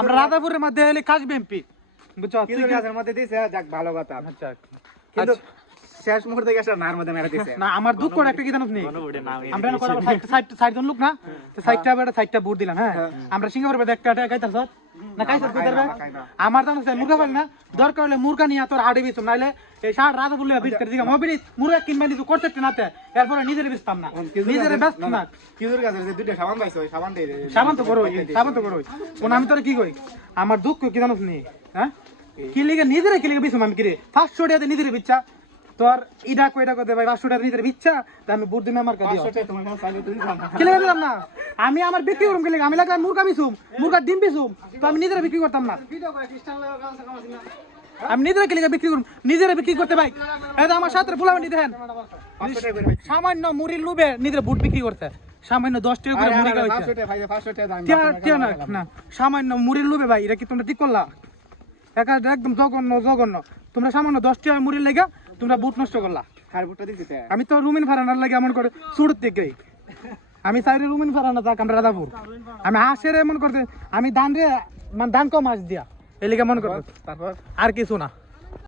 আমরা রাধাপুরের মধ্যে এলে কাশবি এমপি বুঝছো কিছু গাছের মধ্যে দিছে যাক ভালো কথা আচ্ছা কিন্তু শেষ মুহূর্তে গেছে নার মধ্যে মেরে দিছে না আমার দুঃখ করে একটা কি জানোস নি আমরা না করা সাইড জন লোক না তো সাইডটা বুট দিলাম হ্যাঁ আমরা সিঙ্গাপুর বাদে একটা গাইতাছ না কাইছস কইতারবে আমার জানোস মুরগা পাল না দরকার হলে মুরগা নিয়া তোর হাড়ে বিছম নাইলে এই সার রাত বললে বিট করে দিগা মোবিলি মুরগা কিনবা নি তো করতে নাতে এরপরে নিজের বেচতাম না নিজের ব্যস্ত না কিজুর গাছের যে দুইটা সাবান পাইছো সাবান দে সাবান তো করো কোন আমি তোরে কি কই আমার দুঃখ কি জানোস নি হ্যাঁ কি লিগে নিজেরে বিছম আমি কি রে 500 টাকা দিয়ে নিজেরে বিচ্ছা তোর ইডা কইটা কইতে ভাই 500 টাকা নিজের বিচ্ছা তা আমি বুট দিমে আমার কা দিও 500 টাকা তোমার কাছে চাইলে তুমি দাও না কি লাগে দিলাম না আমি আমার বিক্রি করুম কি লাগে আমি লাগা মুরগা বিছুম মুরগা ডিম বিছুম তো আমি নিজেরে বিক্রি করতাম না আমি নিজেরে কি লাগে বিক্রি করুম নিজেরে বিক্রি করতে ভাই এটা আমার সাথে ফুলাবান্ডি দেখেন সামান্য মুড়ির লুবে নিজেরে বুট বিক্রি করতে সামান্য 10 টাকা করে মুড়ি খাইছে 500 টাকা ভাই 500 টাকা দাম না সামান্য মুড়ির লুবে ভাই এটা কি তোমরা ঠিক করলা একদম জঘন্য তোমরা সামান্য 10 টাকা মুড়ির লাগা তোমরা বুট নষ্ট করলা আর বুটটা দিছি তে আমি তো রুমিন ফারানার লাগে এমন করে সুরত থেকে আমি সাইরে রুমিন ফারানা থাক আমরা রাধাপুর আমি হাসের এমন করতে আমি ধান রে মানে ধান কম হাস দিয়া এই লিগে মনে করতে তারপর আর কিছু না